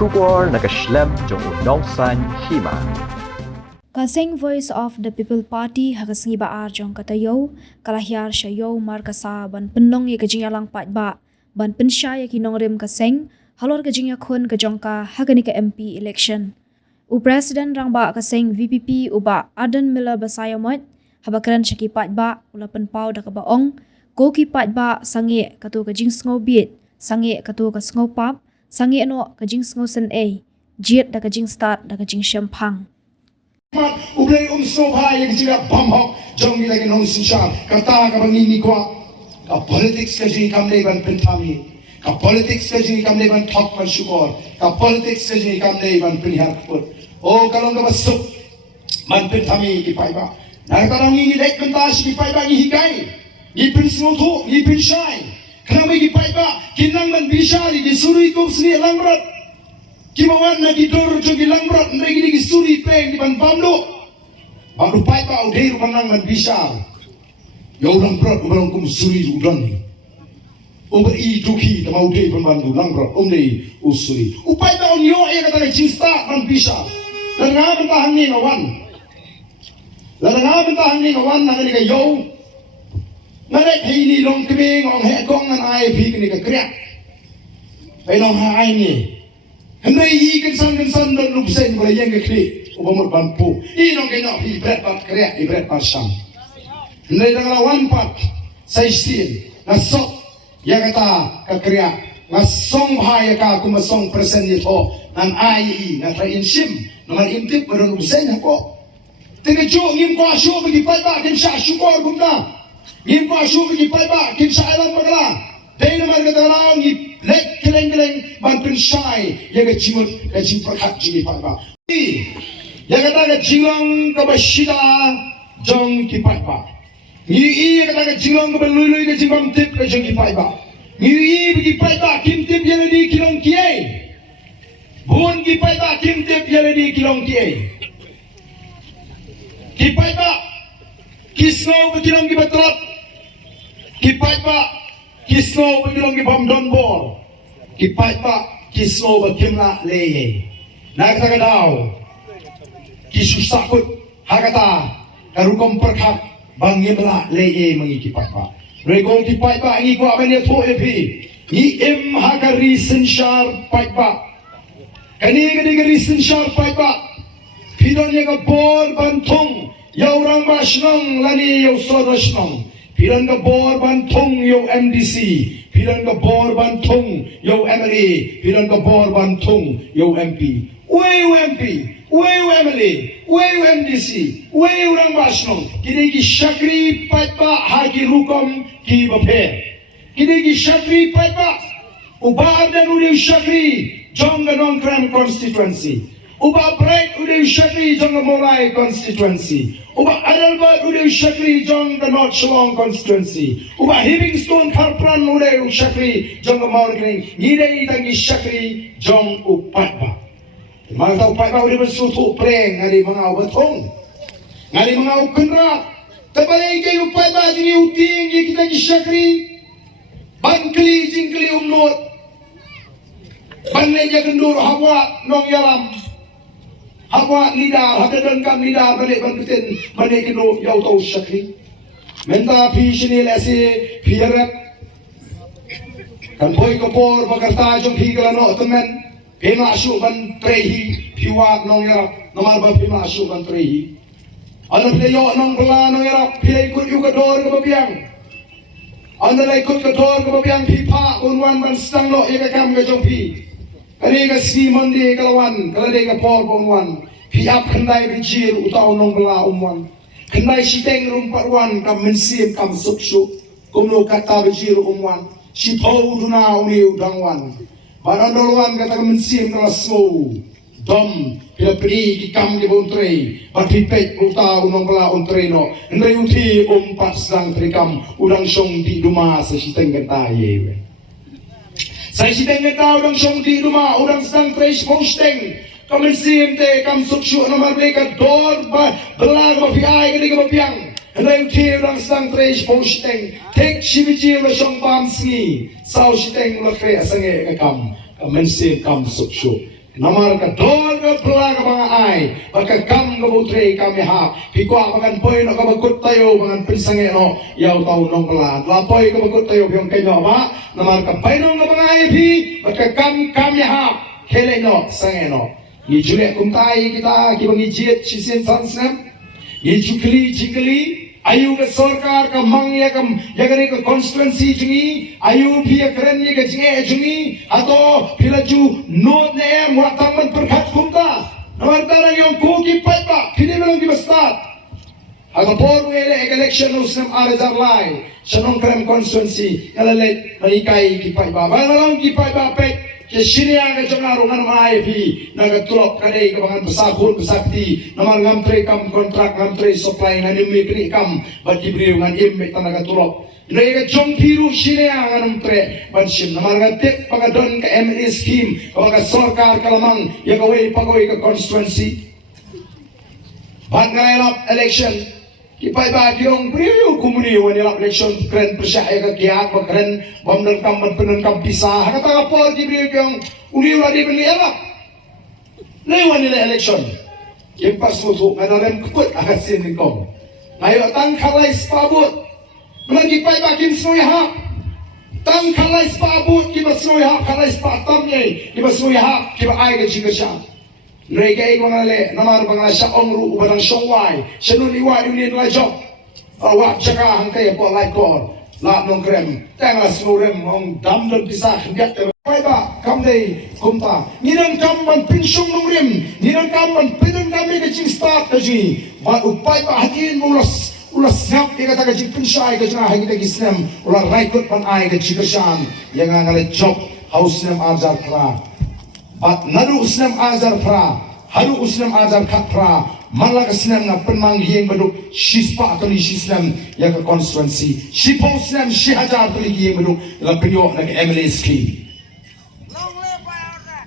Shubor nakaslem jong unongsan Hima. Kasing Voice of the People Party hakas ngiba arjong katayo kalahyar syayo markasa ban penong ye kajing yalang Paidbah ban pensya ye kinong rim kasing halor kajing yakun kajongka hagani ka MP election. U President rangba kasing VPP uba Ardent Miller basayamot habakaran syaki Paidbah ulapan pau da kabaong goki Paidbah Sangeh katu ka Jingsngew Biej, Sangeh katu ka Sngew pap, Sangeh no ka Jingsngew Synei, Jied da ka Jingstad da ka Jingshampang. Ublay Sngew yang jika bamhok jong lagi nong sinsha kata ka bangini kwa ka politics ka jing kam leban pentami ka politics ka jing kam leban thok man syukur ka politics ka jing kam leban penihar put oh kalau ka masuk man pentami ki Paidbah na ka nong ni lek pentas ki Paidbah ni hikai ni Sngew tu ni shai kenapa ki Paidbah kinang man bishali di suri ko sni langrat kimawan na gidur jo gilangbrot ndregi di suri peng di ban bamdo bamdo Paidbah udai rumanang man bishal yo langbrot ubarong kum suri udon uber i duki tama udai ban bandu langbrot umdei usuri Paidbah on yo e kata Jingstad man bishal lan nga bentahan ni ngawan na ni ka yo ngalek hini long kebing ong he kong nan ai phi ni ka kriak ai long ha ai ni Henry kan san dan lupsen boleh yang kekli ubamur bampu inong kena hi berat pat kriak hi berat pat sam Henry dang lawan pat saistin nasok ya kata ka kriak ngasong bahaya ka aku masong persen itu nan ai na train sim nomor intip pada lupsen ko tengah jo ngim ko asyo bagi Paidbah kin sya syukur gumna ngim ko asyo bagi Paidbah kin sya alam bagala dai nomor kata lawan ni lek keleng-keleng bantuan syai yang kecimut kecim perkat jini Paidbah yang kata kecilong kebasyida jong ki Paidbah ni yang kata kecilong kebelului kecim bamtip kecim ki Paidbah ni bagi Paidbah kimtip yang di kilong kiai bun ki Paidbah kimtip yang di kilong kiai ki Paidbah kisno bekilong ki Batrot ki Paidbah Kisno begilong ki Bamdon Bor, ki Paidbah kisno begimla leye. Nak kata daw, ki susakut hakata karukom perkat bangimla leye mengi ki Paidbah. Regong ki Paidbah ngi ko amene tho epi, ni em hakari sensyar Paidbah. Kani gari sensyar Paidbah. Pidon yang bor bantung, yau rang basnong lani yau sodosnong. Piran ka bor bantung yo MDC, piran ka bor bantung yo MLA, piran ka bor bantung yo MP. Uwe MP, uwe MLA, uwe MDC, uwe orang basnong. Kini ki syakri Paidbah hagi rukom ki baper. Kini ki syakri Paidbah uba dan udah syakri jong ganong kram constituency. Uba break udah syakri jong Morai constituency. Uba Adalbat udah syakri jong the North Shillong constituency. Uba Livingstone Karpran udah syakri jong Mount Green. Nidai tangi syakri jong Paidbah. Mana tahu Paidbah udah bersutu preng ngari mengau betong. Ngari mengau kenrak. Terbalik ke Paidbah jadi uting kita di syakri. Bangkli jingkli umnut. Banleja kendur hawa nong yalam. Hawa lidar, hadadan kam lidar balik bantutin balik kenu yau tau syakri. Menta pi sini lesi pi harap. Kan boy kopor bakarta jom pi kalano temen. Pi masuk ban trehi pi wak nong yarap. Nomar ba pi masuk ban trehi. Ano playo nong bela nong yarap pi ikut yu kador ke babiang. Ano la ikut kador ke babiang pi pa unwan ban stang lo ika kam ke jom pi. Kali ka si mandi kalawan, kali ka por pongwan, piap kendai bijir utau nong bela umwan, kendai siteng rumpatwan kam mensim kam suksuk, kumlo kata bijir umwan, si pau duna uni udangwan, barandolwan kata kam mensim kala slow, dom pila peri ki kam di bontrei, batipet utau nong bela ontrei no, ndai uti umpat sedang terikam udang song di rumah sesiteng kata yewe. Saya sedang tahu orang song di rumah orang sedang trace posting. Kami siente kam suksuk nomor mereka dor belar mafiai ketika mafiang. Hendak uti orang sedang trace posting. Tek shibiji orang song bam sni. Sau siteng ulah kaya Sangeh kam. Kami siente kam suksuk. Namar ka dol ka pula ka mga ay, pagkakam ka butre kami ha, pikwa makan poy no ka bagut tayo mga pinsangin no, yaw tao nong pala, lapoy ka bagut tayo yung kayo ba, namar ka pay nong ka mga ay pi, pagkakam kami ha, kele no, sangin no. Ni Juliet kung tayo kita, kibang ni Jied, Shisen Sansnem, ni Jikli, ayu ka sarkar ka mangya ka yagari ka constituency jungi ayu pia keren ni ka jinge jungi ato pilaju not ne watang man perkat kumta namar tarang yung kuki Paidbah kini belum di start aga por ngele election usem arizar lai shanong keren constituency kalale maikai ki Paidbah balang ki Paidbah pek ke sinia ka jangar ngan mai pi naga tulop kadai ka bangan pesakun pesakti namar ngamtre kam kontrak ngamtre supply ngani mi kri kam bati briu ngan im me tanaga tulop nega jong piru sinia ngan mtre bansim namar ngatek pagadon ka MA scheme ka sarkar kalamang ya ka wei pagoi ka constituency ban ngailap election ki Paidbah kiong priyo kumuni wanilap election keren persya ka kiat ba keren bamdan kam penun kam pisah kata kapor ki priyo kiong uli wadi beli elap lewan nila election ki pas mutu ngadalem keput akasin ni kom ngayo tang kalai spabut menang ki Paidbah kim snoy hap tang kalai spabut ki basnoy hap kalai spatam ye ki basnoy hap ki ba ai ka jingasha Rega mga le namar mga sa ongru ubang songwai senun iwa dunia la job awak caka hangkai po lai kor la nong krem tangla smurem ong dam dan pisah ngat Paidbah kam dei kumta ninan kam man pinsung nong rem ninan kam man pinun kami ke Jingstad kaji ba Paidbah hatin ulas snap ika ta kaji pinsai ka jana hagi tagi snam ular raikut pan ai ka jikashan yang ngale job house nam ajar pra At nadu usnam azar pra, haru usnam azar kat pra, malak usnam na penmang hieng beduk, shispa atoli shisnam ya ke constituency, shipo usnam shihajar atoli hieng beduk, la penyok na ke MLA scheme.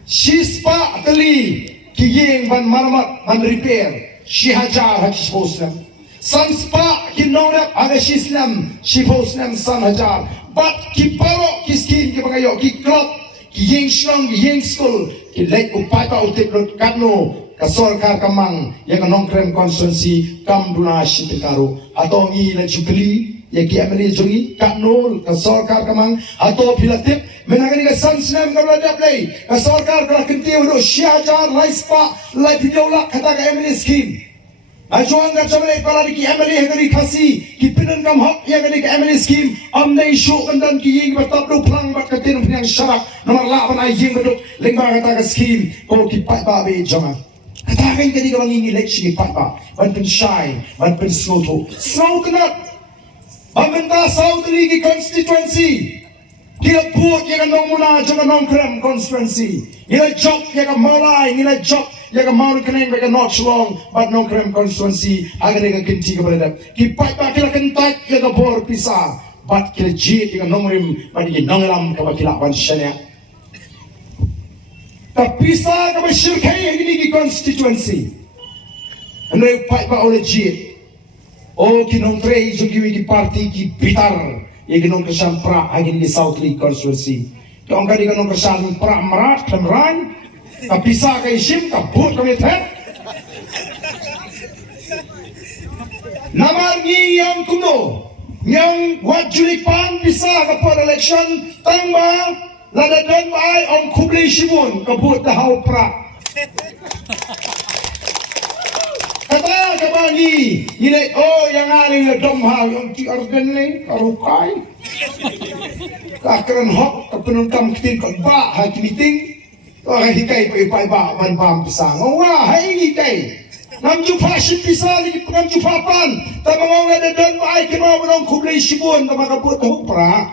Shispa atoli hieng ban malamat ban repair, shihajar hak shipo usnam. Sanspa ki nongrak aga shisnam, shipo usnam san hajar, but ki paro ki scheme ki bagayo ki club. Ki Jingsngew, ki Jingstad, ki lek Paidbah utip lut katno ka sarkar kamang ya ka nongkrem constituency kam duna shitikaru atau ngi la jukli ya ki ameli jungi katno ka sarkar kamang atau pilatip menangani ka sansnem ka ladap lay ka sarkar ka kentiu do syajar laispa la bidiola kata ka ameli scheme ajuan ka chamle para ki ameli hagari khasi ki pinan kam hak ya gani ka ameli scheme amnai show kandan ki ying batap do plang bat ka tin yang syarak nomor la ban ai ying beduk lengba kata ka scheme ko ki Paidbah be jama kata kan kadi ka bangi election ki Paidbah ban pen shine ban pen snow kenat bamenta south league constituency kila put yang nong mula jama nong krem constituency nila job yang molai nila job yang mau keneng mereka not long but nong krem constituency agar mereka kenti kepada ki Paidbah kila kentai yang bor pisah but kila Jied yang nong rim bagi nong lam kaba kila ban shania Kapisa kama shirkai yang ini ki constituency ane Paidbah oleh Jied oh ki nong trei jogi ki parti ki bitar yang nong kesan pra agin di South League constituency kau angkat di nong kesan pra merat kemran kapisa kay sim kaput kami teh namar ni yang kuno yang wajulik pan bisa kaput election tangba lada dan mai on kublai simun kaput dahau pra kata kabani nilai oh yang aling dom ha yang ti Ardent ni karukai kakran hok kapenungkam kitin ba ha kimiting oh hikai Paidbah ban pam pisang wah hai hikai nam jupa ship pisang ni nam jupa pan tamang ada dan ai kena menong kublai sibun tamang kaput hupra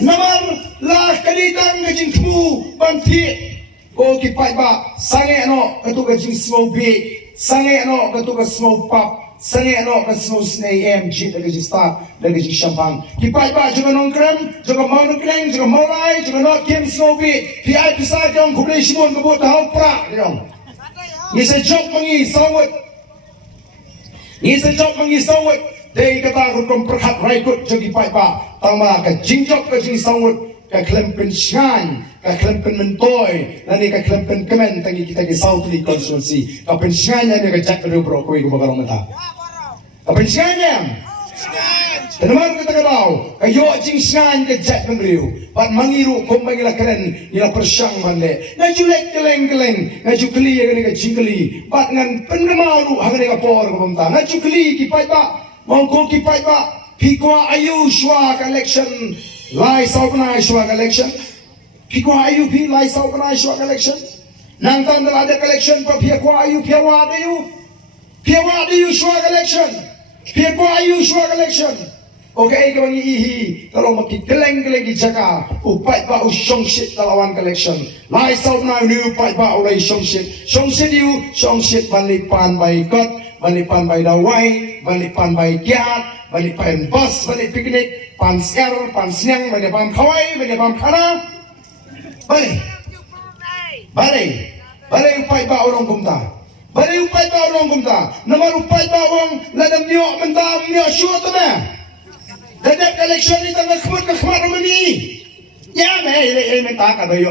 namar lah kalidang Jingsngew banti ko ki Paidbah Sangeh no katu ka Jingsngew Biej Sangeh no katu ka Sngew pap Sangeh no ka Synei Jied dari Jingstad dari Jingshampang ki Paidbah juga nongkrem juga mau nongkrem juga mau lai juga no kim Sngew Biej ki ai pisah jong kublai sibun kebut hau pra jong ni se job mangi sawat ni se job mangi sawat dei kata hukum perhat raikut jogi Paidbah tama ka Jingjok ka Jingsawat klem pen shan, klem pen mentoy, nani klem pen kemen tangi kita ke South League constituency. Ka pen shan ya ka jak ru bro ko iku bagarong mata. Ka pen shan ya. Teman kita kau, kayo Jingsngew ke jak penriu, pat mangiru kumbang ila keren ila persyang bande. Ngaju lek keleng, ngaju keli ya ke jingkeli, pat ngan penemaru hang ne kapor ko pemta. Ngaju keli ki Paidbah, mongko ki Paidbah, pikwa ayu shwa election, lai saupna shwa election. Pikwa ayu pi lai saupna shwa election. Nang tan ada election pa pikwa ayu piawa ayu shwa election. Pikwa ayu shwa election. Okay, kau ihi kalau makikeleng di jaga, Paidbah usong shit lawan collection. Lai saupna ni Paidbah ulai song shit balipan by God, balipan by dawai, balipan by Jied, balipan bus, balik piknik, pan Sngew, balipan kawai, balipan kana. Balik Paidbah orang kumta. Balik Paidbah orang kumta. Nama Paidbah orang ladam nyok mentam nyok syur tu meh. Dadak election ni tanggal kemat rumah ni. Ya meh, tak ada yo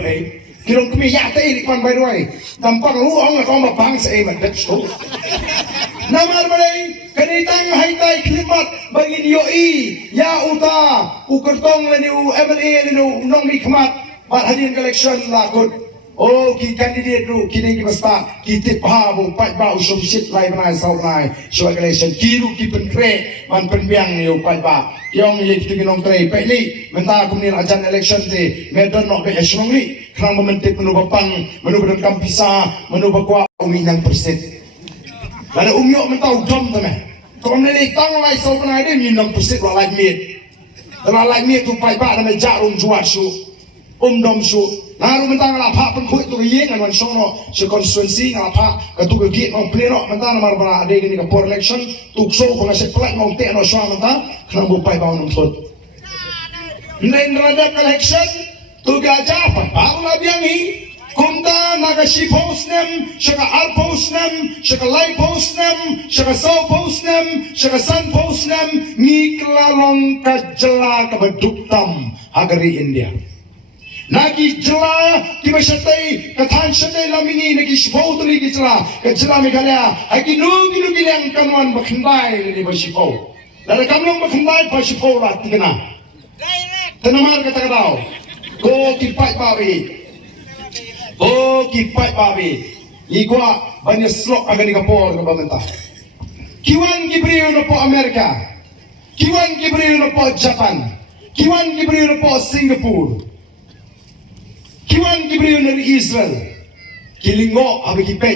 Kilong kami ya teh ikan bayi tampang orang nak kau bang saya macam tu. Namar balai kanitang haitai klimat bagi yo ya uta ukertong leni MLA leni nong ni kemat bar hadirin election lakut. Oh, ki kandidat tu, kini kita basta, kita paham, Paidbah usung shit lai benai sau benai, short election, kiru ki penkre, man penbiang ni Paidbah, yang ye kita ginong tre, pekli, mentah kemudian ajan election te, medan nak be eselong ni, kerang mementik menu bapang, menu berengkam pisah, menu bakwa umi yang perset. Lalu umyok mentah udam tu meh, kalau ni tang lai sau benai dia minang perset lah lai miet, kalau lai miet tu Paidbah nama jarum juat su, dom su. Naru mentang ngapa pun kuat tu ye ngan wan sono se konstituensi ngapa katu ke gate mau pleno mentang mar bara ade gini ke por election tukso pengasih pelak mau te no soa mentang kena bupai bau nom tot nen rada election tu gaja apa baru la biangi kumta naga shi post nem shaka al post nem shaka live post nem shaka so post nem shaka sun post nem ngiklalong kajela ka beduktam hagari India. Nagi jela tiba syatai katan syatai lamingi nagi sibau tu lagi jela Meghalaya hagi nugi yang kanuan berkendai ni bersibau lalu kamlong berkendai bersibau lah tigana tenamar kata kau go ki Paidbah igwa banyak slok akan digapor ke pemerintah kiwan gibriu no po Amerika kiwan gibriu no po Japan kiwan gibriu no po Singapura kiwan gibriu dari Israel kilingo abagi pek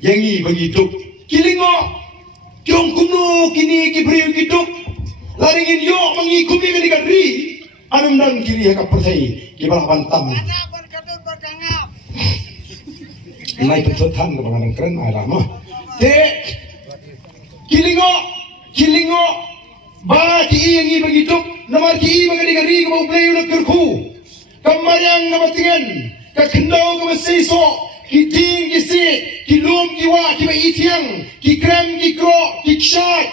yangi bagi hidup kilingo kiong kuno kini gibriu hidup laringin yo mengikuti ketika ri anum dan kiri haka percaya kibalah bantam naik ketutan ke banganan keren ada mah dek kilingo ba ki yangi bagi hidup namar ki bagi ri ke bau play nak kerku Kamayang na matingan, kakendau ka masiso, kiting kisi, kilum kiwa, kiba itiang, kikrem kikro, kikshat,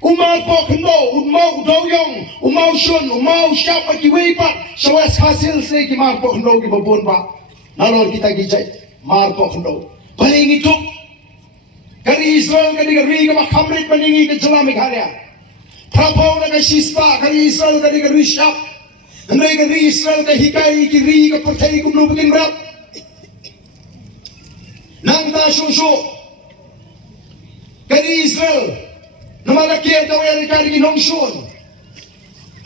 umar po kendo, umau doyong, umau shun, umau syap, kiwipat, sawas hasil se kimar po kendo kibabun pa, nalor kita gijay, mar po kendo, paling ituk, kari Israel kani kari ka makamrit paningi ka jela Meghalaya, trapaw na ka shispa, kari Israel kani kari syap, Andai kan Israel ke hikai kiri ke percaya ke belum bikin berat. Nang ta susu. Kan Israel. Nama laki atau yang dikari nongsun.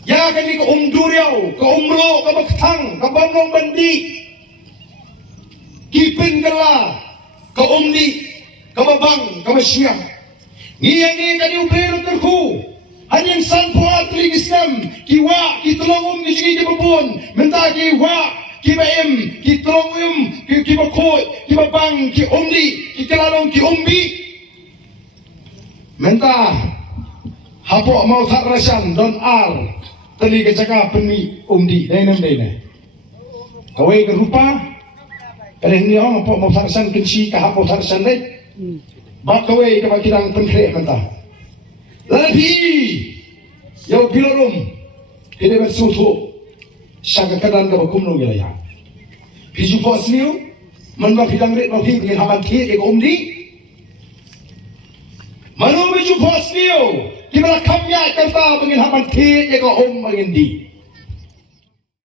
Ya kan ni ke Duriau, ke Umro, ke Baktang, ke Bandung Bandi. Kipin kela, ke Umdi, ke Babang, ke Masyam. Ni yang ni kan diubah terku. Hanya san puat lig Islam kiwa kitolongum kisigi kibabun menta kiwa kibaim kitolongum kibakoi kibabang ki umdi kikelalong ki umbi menta hapo mau tarasan don ar tali kecaka peni umdi dainam daina kawai ke rupa kada ni orang hapo mau tarasan kenci ka hapo tarasan dai ba kawai ka bakirang penkre menta Labi, yau bilarum, kita bersuatu, Sangeh kadan ka bakum no gilaya. Piju po Sngew, man ba pidang rit ma phi ngin haban thi e om ni. Manu piju po Sngew, kibala kamya kata ngin haban thi e ko om ngin di.